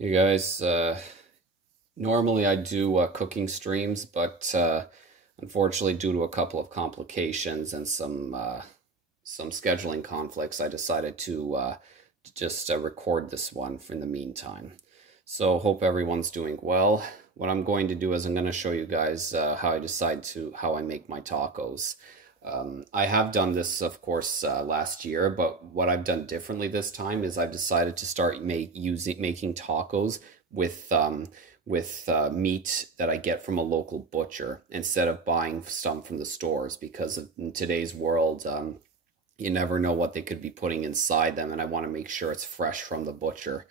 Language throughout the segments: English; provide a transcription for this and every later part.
Hey guys, normally I do cooking streams, but unfortunately, due to a couple of complications and some scheduling conflicts, I decided to just record this one for in the meantime. So hope everyone's doing well. What I'm going to do is I'm going to show you guys how I make my tacos. I have done this, of course, last year, but what I've done differently this time is I've decided to start making tacos with meat that I get from a local butcher instead of buying some from the stores because in today's world, you never know what they could be putting inside them, and I want to make sure it's fresh from the butcher.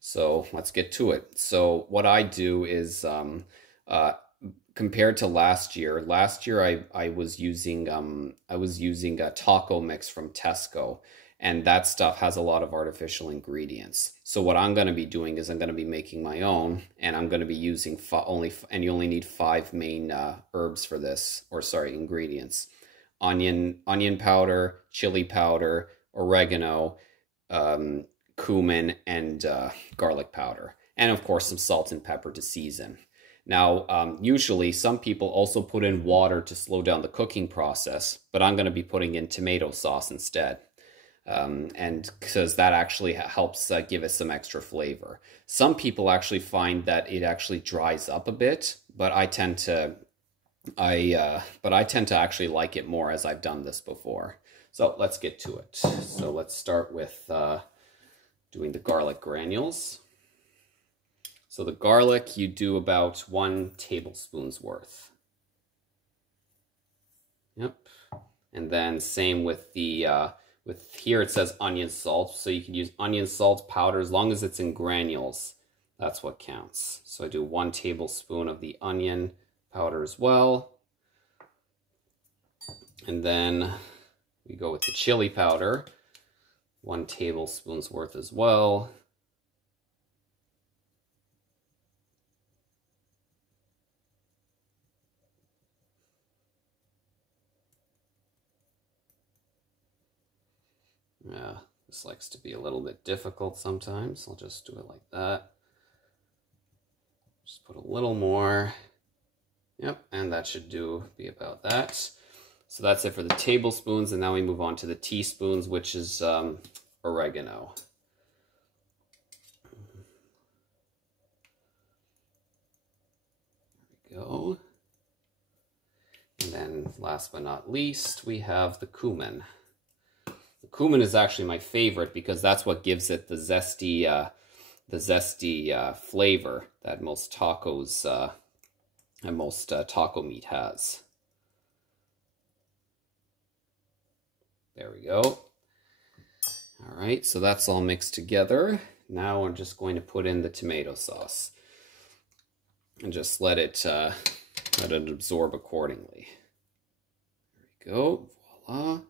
So let's get to it. So what I do is uh, compared to last year I was using a taco mix from Tesco, and that stuff has a lot of artificial ingredients. So what I'm going to be doing is I'm going to be making my own, and I'm going to be using and you only need five main herbs for this, or sorry, ingredients: onion powder, chili powder, oregano, um, cumin, and garlic powder, and of course some salt and pepper to season. Now, usually some people also put in water to slow down the cooking process, but I'm going to be putting in tomato sauce instead. And because that actually helps give it some extra flavor. Some people actually find that it actually dries up a bit, but I tend to actually like it more as I've done this before. So let's get to it. So let's start with doing the garlic granules. So the garlic, you do about 1 tablespoon's worth. Yep. And then same with with here it says onion salt. So you can use onion salt powder as long as it's in granules. That's what counts. So I do 1 tablespoon of the onion powder as well. And then we go with the chili powder, 1 tablespoon's worth as well. Yeah, this likes to be a little bit difficult sometimes. I'll just do it like that. Just put a little more. Yep, and that should be about that. So that's it for the tablespoons, and now we move on to the teaspoons, which is oregano. There we go. And then last but not least, we have the cumin. The cumin is actually my favorite because that's what gives it the zesty flavor that most tacos and most taco meat has. There we go. All right, so that's all mixed together. Now I'm just going to put in the tomato sauce and just let it absorb accordingly. There we go. Voila.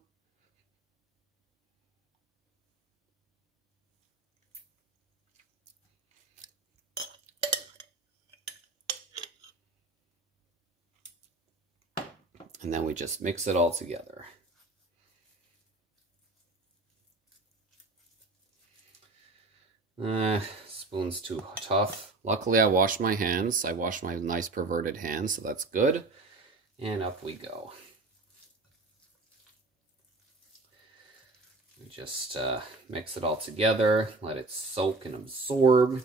And then we just mix it all together. Spoon's too tough. Luckily, I washed my hands. I washed my nice perverted hands, so that's good. And up we go. We just mix it all together, let it soak and absorb.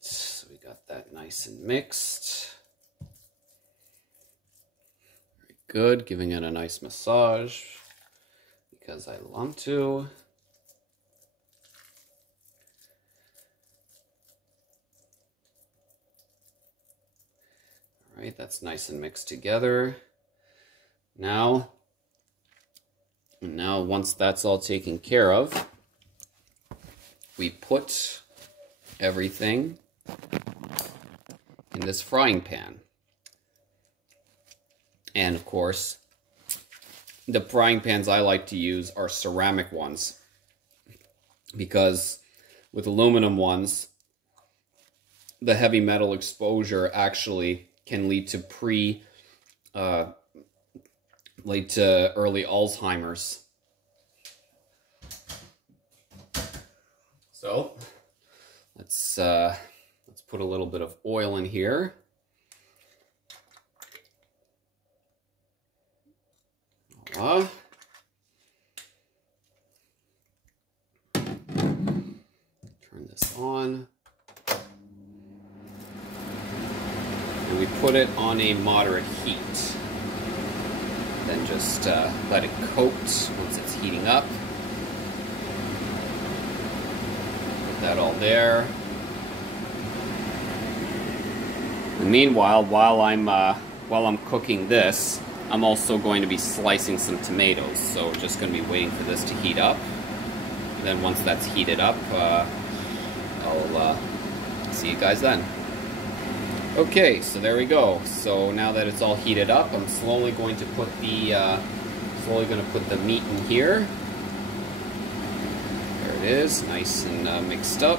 So we got that nice and mixed. Very good, giving it a nice massage because I want to. All right, that's nice and mixed together. Now And now once that's all taken care of, we put everything in this frying pan. And of course, the frying pans I like to use are ceramic ones, because with aluminum ones, the heavy metal exposure actually can lead to early Alzheimer's. So let's put a little bit of oil in here. Voila. Turn this on. And we put it on a moderate heat. Then just let it coat once it's heating up. Put that all there. And meanwhile, while I'm cooking this, I'm also going to be slicing some tomatoes. So we're just going to be waiting for this to heat up. And then once that's heated up, I'll see you guys then. Okay, so there we go. So now that it's all heated up, I'm slowly going to put the meat in here. There it is, nice and mixed up.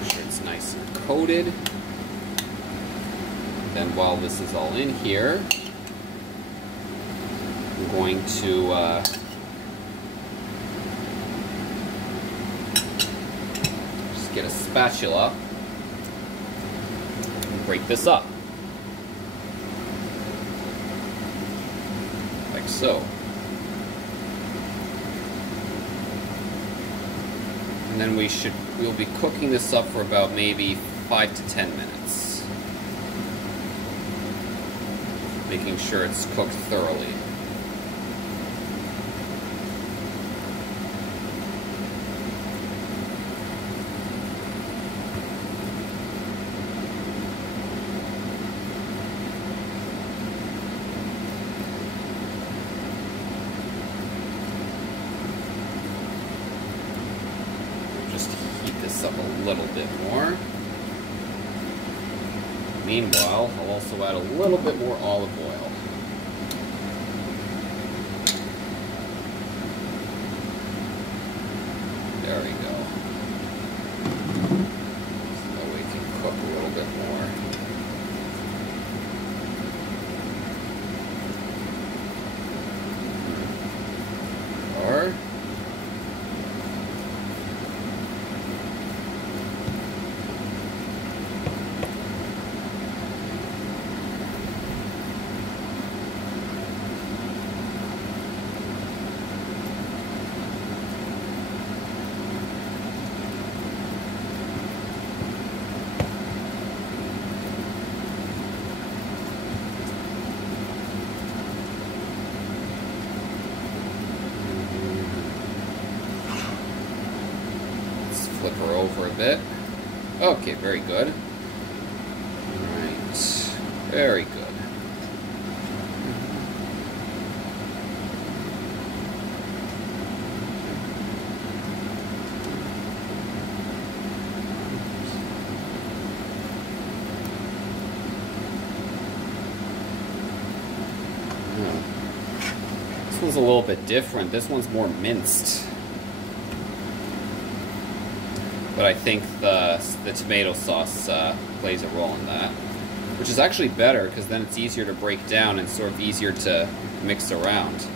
Make sure it's nice and coated. Then while this is all in here, I'm going to just get a spatula and break this up, like so. And then we'll be cooking this up for about maybe 5 to 10 minutes, making sure it's cooked thoroughly. Just heat this up a little bit more. Meanwhile, I'll also add a little bit more olive oil. There we go. So that way it can cook a little bit more. Or flip her over a bit. Okay, very good. Alright, very good. This one's a little bit different. This one's more minced. But I think the tomato sauce plays a role in that, which is actually better because then it's easier to break down and sort of easier to mix around.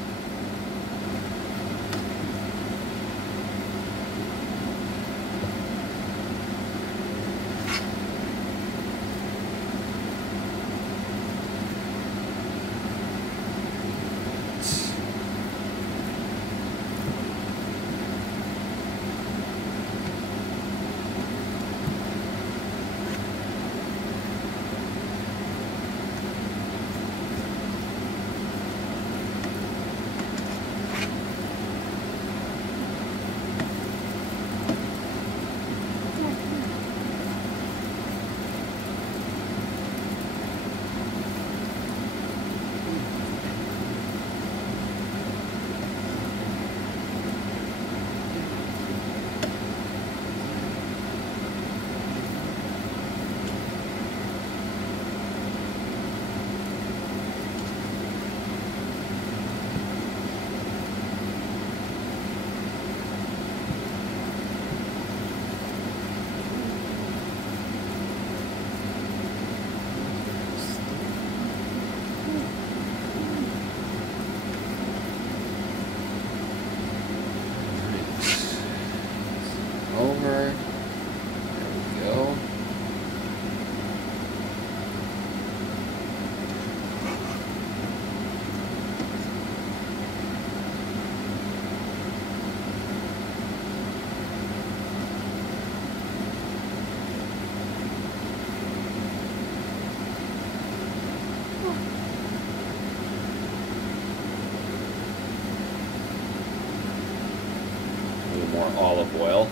more olive oil.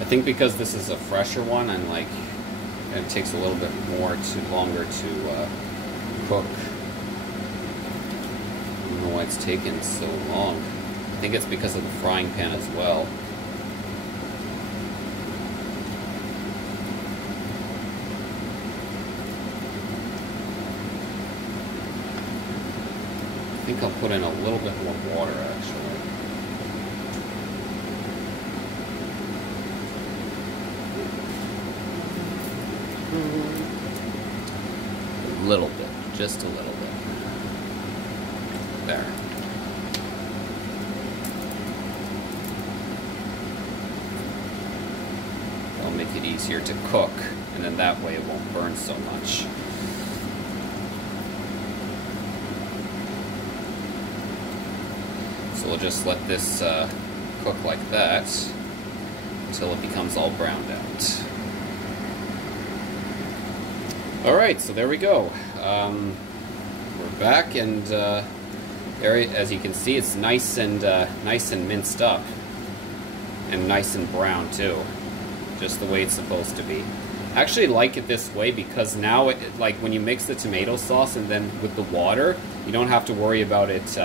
I think because this is a fresher one, and like it takes a little bit longer to cook. I don't know why it's taken so long. I think it's because of the frying pan as well. I think I'll put in a little bit more water actually. A little bit, just a little bit. There. That'll make it easier to cook, and then that way it won't burn so much. So we'll just let this cook like that until it becomes all browned out. Alright, so there we go. We're back, and there, as you can see, it's nice and minced up, and nice and brown too, just the way it's supposed to be. I actually like it this way because now, like when you mix the tomato sauce and then with the water, you don't have to worry about it.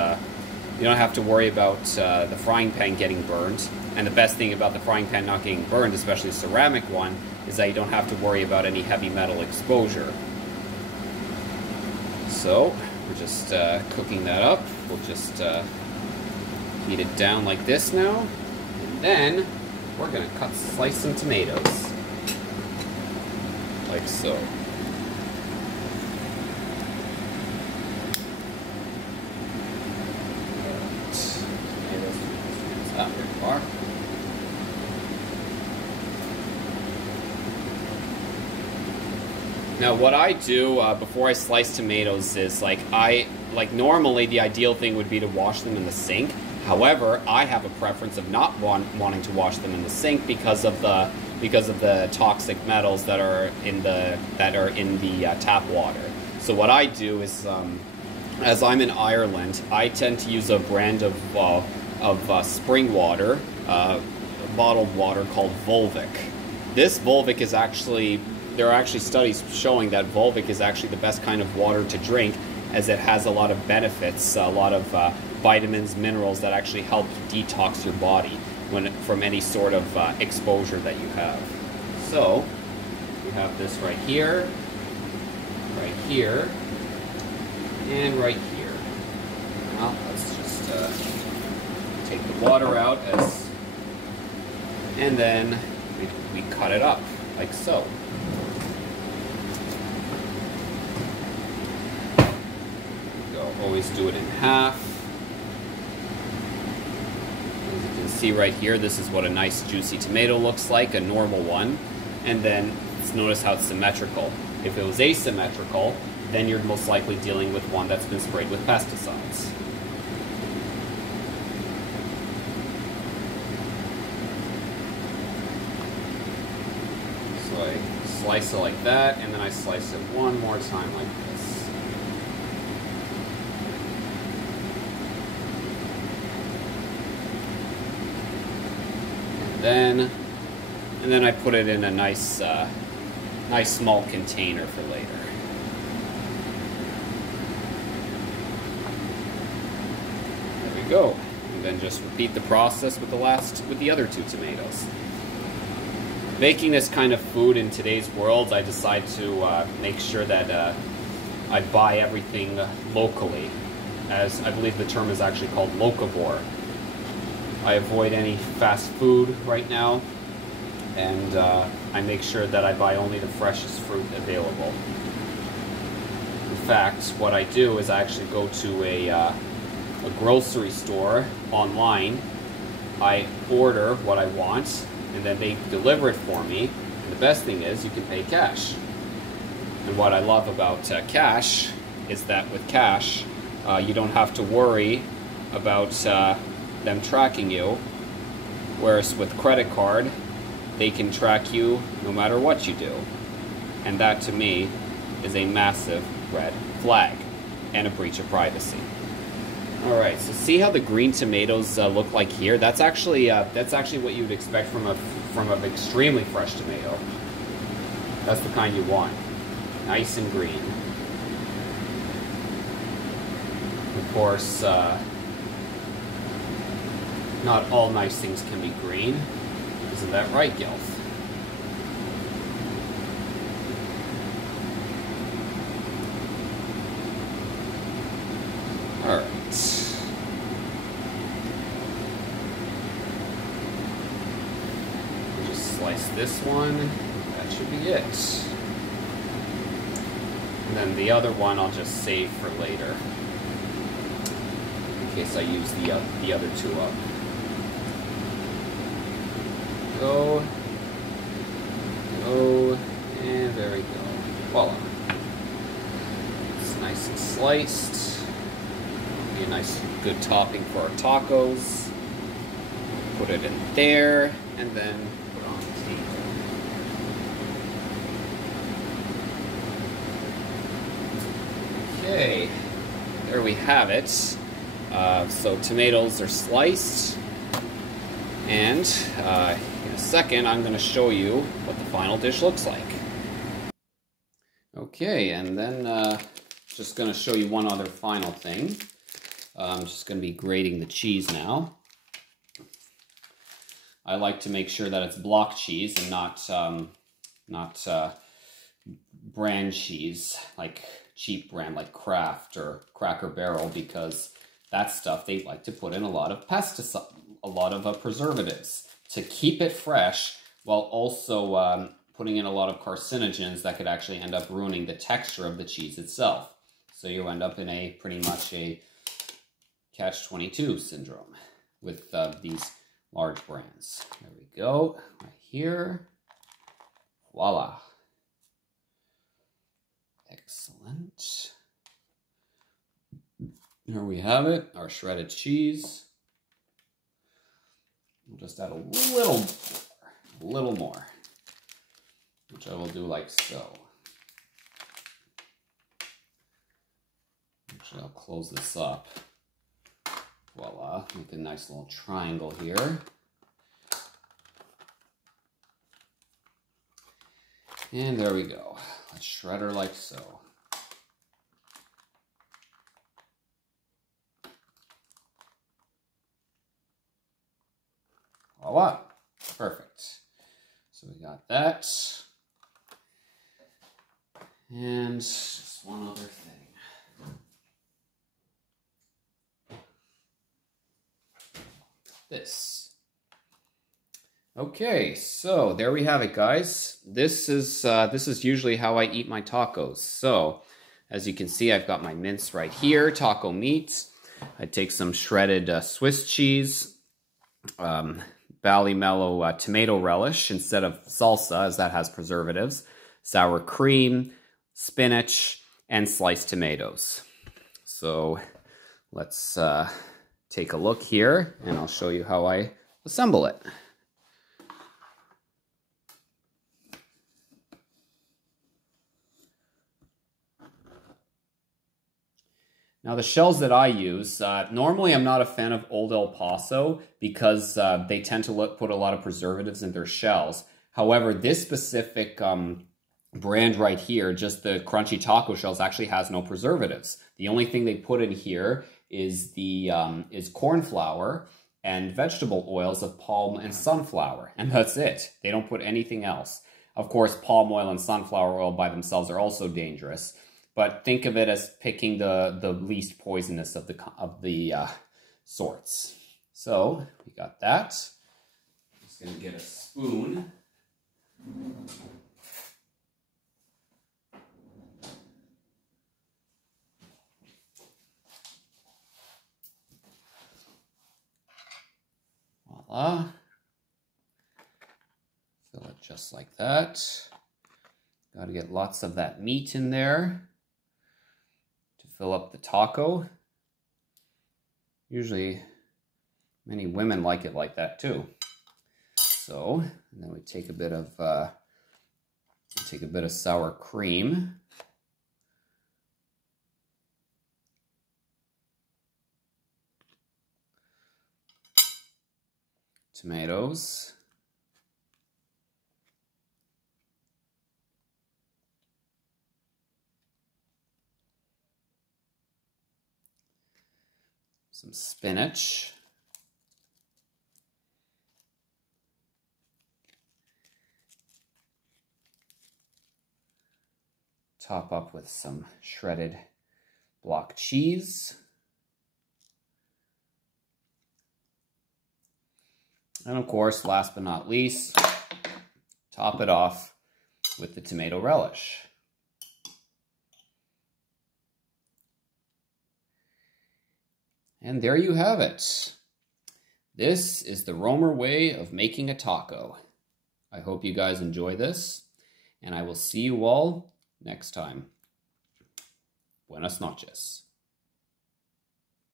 You don't have to worry about the frying pan getting burned. And the best thing about the frying pan not getting burned, especially a ceramic one, is that you don't have to worry about any heavy metal exposure. So we're just cooking that up. We'll just heat it down like this now, and then we're gonna slice some tomatoes, like so. There you are. Now what I do before I slice tomatoes is normally the ideal thing would be to wash them in the sink. However, I have a preference of not wanting to wash them in the sink because of the toxic metals that are in the tap water. So what I do is, as I'm in Ireland, I tend to use a brand of spring water, bottled water called Volvic. This Volvic is actually, there are actually studies showing that Volvic is actually the best kind of water to drink, as it has a lot of benefits, a lot of vitamins, minerals that actually help detox your body from any sort of exposure that you have. So we have this right here, and right here. Now let's just take the water out, and then we cut it up like so. Always do it in half. As you can see right here, this is what a nice juicy tomato looks like, a normal one. And then notice how it's symmetrical. If it was asymmetrical, then you're most likely dealing with one that's been sprayed with pesticides. So I slice it like that, and then I slice it one more time like this. And then I put it in a nice small container for later. There we go. And then just repeat the process with the other two tomatoes. Making this kind of food in today's world, I decide to make sure that I buy everything locally, as I believe the term is actually called locavore. I avoid any fast food right now, and I make sure that I buy only the freshest fruit available. In fact, what I do is I actually go to a grocery store online. I order what I want, and then they deliver it for me. And the best thing is you can pay cash. And what I love about cash is that with cash, you don't have to worry about them tracking you, whereas with credit card, they can track you no matter what you do. And that, to me, is a massive red flag and a breach of privacy. All right, so see how the green tomatoes look like here? That's actually what you would expect from an extremely fresh tomato. That's the kind you want, nice and green. Of course, not all nice things can be green. Isn't that right, Gelf? All right. Just slice this one. That should be it. And then the other one I'll just save for later, in case I use the other two up. Go, and there we go. Voila. It's nice and sliced. Be a nice, good topping for our tacos. Put it in there, and then put it on the table. Okay, there we have it. So tomatoes are sliced, and in a second I'm going to show you what the final dish looks like. Okay, and then just going to show you one other final thing. I'm just going to be grating the cheese now. I like to make sure that it's block cheese and not brand cheese, like cheap brand like Kraft or Cracker Barrel, because that stuff they like to put in a lot of pesticide, a lot of preservatives to keep it fresh, while also putting in a lot of carcinogens that could actually end up ruining the texture of the cheese itself. So you end up in pretty much a catch-22 syndrome with these large brands. There we go, right here. Voila. Excellent. Here we have it, our shredded cheese. We'll just add a little more, which I will do like so. Actually, I'll close this up. Voila, make a nice little triangle here. And there we go. Let's shred her like so. Voila, perfect. So we got that. And just one other thing. This. Okay, so there we have it, guys. This is usually how I eat my tacos. So, as you can see, I've got my mince right here, taco meat. I take some shredded Swiss cheese, Ballymello tomato relish instead of salsa, as that has preservatives, sour cream, spinach, and sliced tomatoes. So let's take a look here, and I'll show you how I assemble it. Now the shells that I use, normally I'm not a fan of Old El Paso because they tend to put a lot of preservatives in their shells. However, this specific brand right here, just the crunchy taco shells, actually has no preservatives. The only thing they put in here is is corn flour and vegetable oils of palm and sunflower, and that's it. They don't put anything else. Of course, palm oil and sunflower oil by themselves are also dangerous. But think of it as picking the least poisonous of the sorts. So we got that. I'm just gonna get a spoon. Voila. Fill it just like that. Got to get lots of that meat in there to fill up the taco. Usually, many women like it like that too. So, and then we take a bit of sour cream. tomatoes. Some spinach. Top up with some shredded block cheese. And of course, last but not least, top it off with the tomato relish. And there you have it. This is the Romer way of making a taco. I hope you guys enjoy this, and I will see you all next time. Buenas noches.